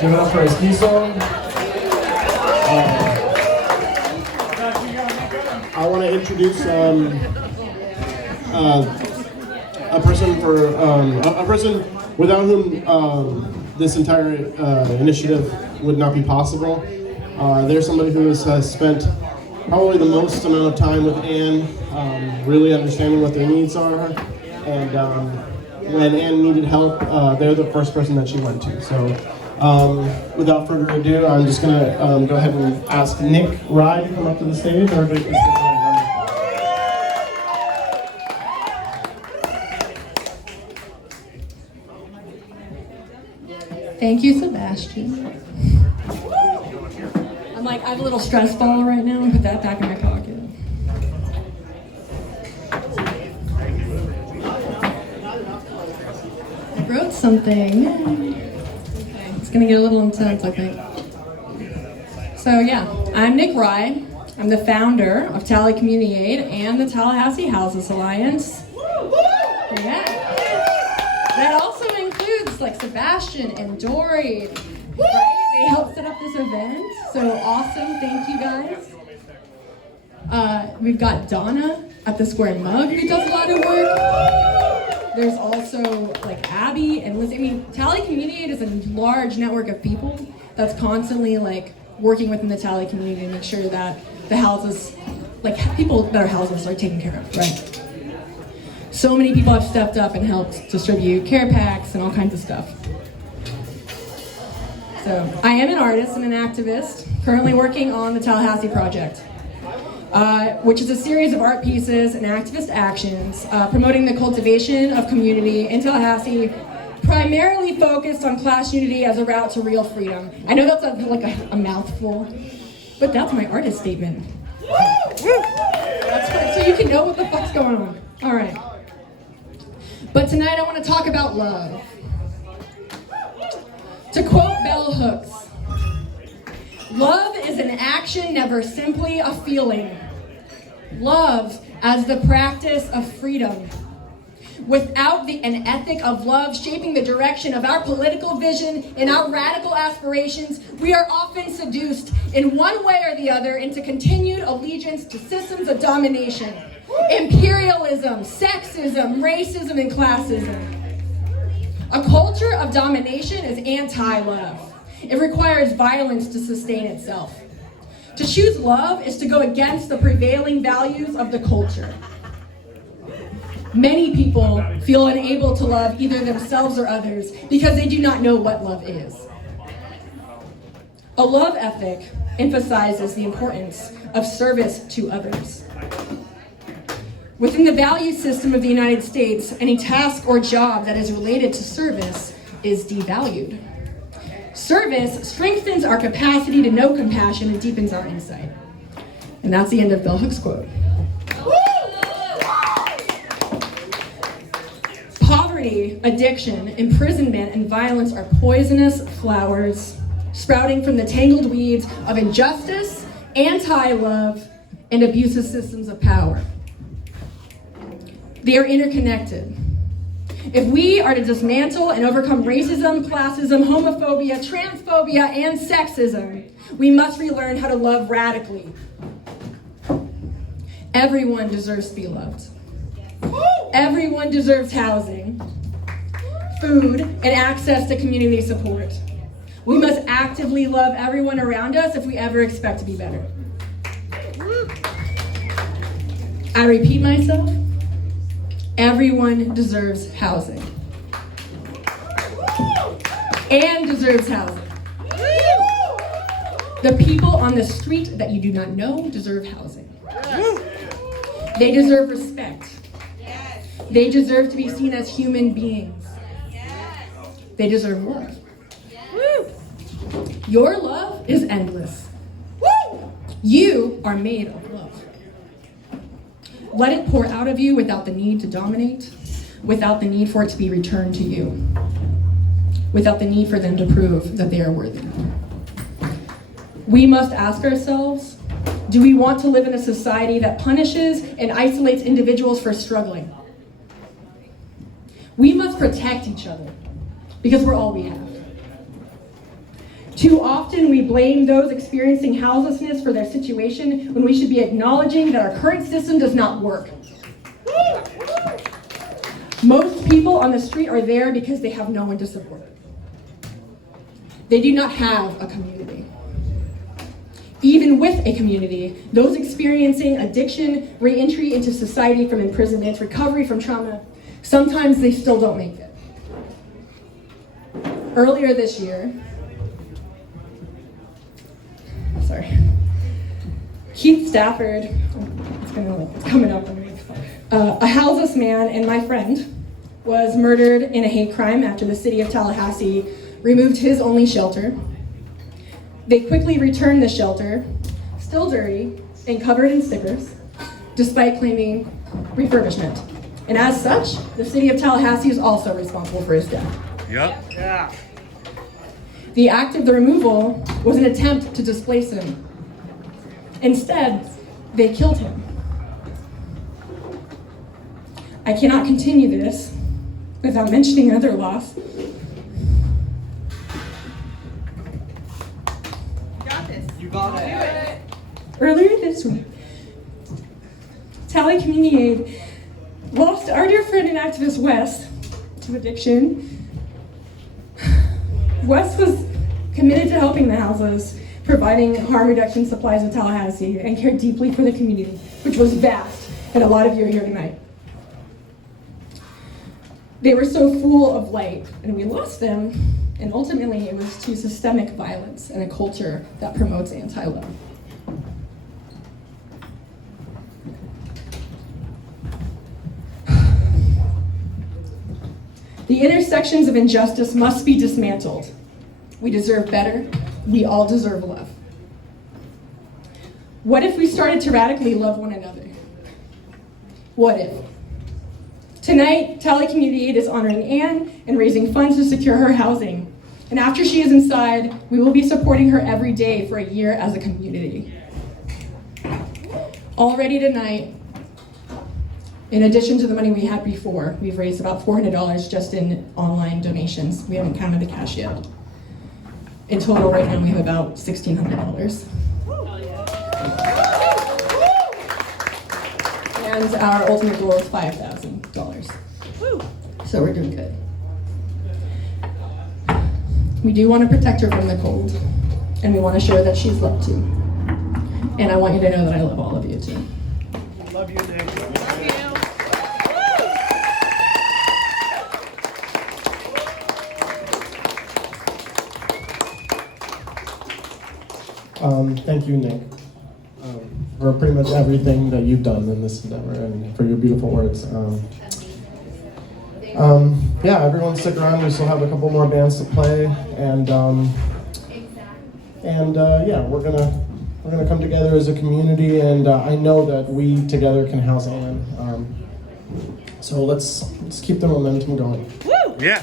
Llevamos for ESIZKO. I want to introduce a person without whom this entire initiative would not be possible. There's somebody who has spent probably the most amount of time with Anne, really understanding what their needs are, and when Anne needed help, they're the first person that she went to. So without further ado, I'm just going to go ahead and ask Nick Rye to come up to the stage. Thank you, Sebastian. I'm like, I have a little stress ball right now. Put that back in my pocket. I wrote something. Okay, it's gonna get a little intense, I think. So yeah, I'm Nick Rye. I'm the founder of Tally Community Aid and the Tallahassee Houseless Alliance. Yeah. That also includes like Sebastian and Dory, right? They helped set up this event, so awesome, thank you guys. We've got Donna at the Square Mug who does a lot of work. There's also like Abby and Liz. I mean, Tally Community Aid is a large network of people that's constantly like working within the Tally community to make sure that the houses, like people that are houseless are taken care of, right? So many people have stepped up and helped distribute care packs and all kinds of stuff. So I am an artist and an activist, currently working on the Tallahassee Project, which is a series of art pieces and activist actions promoting the cultivation of community in Tallahassee, primarily focused on class unity as a route to real freedom. I know that's like a mouthful, but that's my artist statement. That's great, so you can know what the fuck's going on. All right. But tonight I want to talk about love. To quote Bell Hooks, love is an action, never simply a feeling. Love as the practice of freedom. Without an ethic of love shaping the direction of our political vision and our radical aspirations, we are often seduced in one way or the other into continued allegiance to systems of domination. Imperialism, sexism, racism, and classism. A culture of domination is anti-love. It requires violence to sustain itself. To choose love is to go against the prevailing values of the culture. Many people feel unable to love either themselves or others because they do not know what love is. A love ethic emphasizes the importance of service to others. Within the value system of the United States, any task or job that is related to service is devalued. Service strengthens our capacity to know compassion and deepens our insight. And that's the end of Bell Hooks' quote. Poverty, addiction, imprisonment, and violence are poisonous flowers sprouting from the tangled weeds of injustice, anti-love, and abusive systems of power. They are interconnected. If we are to dismantle and overcome racism, classism, homophobia, transphobia, and sexism, we must relearn how to love radically. Everyone deserves to be loved. Everyone deserves housing, food, and access to community support. We must actively love everyone around us if we ever expect to be better. I repeat myself. Everyone deserves housing. And deserves housing. The people on the street that you do not know deserve housing. They deserve respect. They deserve to be seen as human beings. They deserve love. Your love is endless. You are made of love. Let it pour out of you without the need to dominate, without the need for it to be returned to you, without the need for them to prove that they are worthy. We must ask ourselves, do we want to live in a society that punishes and isolates individuals for struggling? We must protect each other because we're all we have. Too often we blame those experiencing houselessness for their situation when we should be acknowledging that our current system does not work. Most people on the street are there because they have no one to support. They do not have a community. Even with a community, those experiencing addiction, re-entry into society from imprisonment, recovery from trauma, sometimes they still don't make it. Earlier this year, Keith Stafford, it's coming up on me. A houseless man and my friend was murdered in a hate crime after the city of Tallahassee removed his only shelter. They quickly returned the shelter, still dirty and covered in stickers, despite claiming refurbishment. And as such, the city of Tallahassee is also responsible for his death. Yep. Yeah. The act of the removal was an attempt to displace him. Instead, they killed him. I cannot continue this without mentioning another loss. You got it. Earlier this week, Tally Community Aid lost our dear friend and activist Wes to addiction. Wes was committed to helping the houseless, providing harm reduction supplies in Tallahassee, and cared deeply for the community, which was vast, and a lot of you are here tonight. They were so full of light, and we lost them, and ultimately it was to systemic violence and a culture that promotes anti-love. The intersections of injustice must be dismantled. We deserve better. We all deserve love. What if we started to radically love one another? What if? Tonight, Tally Community Aid is honoring Anne and raising funds to secure her housing. And after she is inside, we will be supporting her every day for a year as a community. Already tonight, in addition to the money we had before, we've raised about $400 just in online donations. We haven't counted the cash yet. In total, right now, we have about $1,600. And our ultimate goal is $5,000. So we're doing good. We do want to protect her from the cold, and we want to show her that she's loved too. And I want you to know that I love all of you too. Love you, Nick. Thank you, Nick, for pretty much everything that you've done in this endeavor and for your beautiful words. Yeah, everyone stick around. We still have a couple more bands to play, and yeah, we're gonna come together as a community, and I know that we together can house Anne. So let's keep the momentum going. Yeah.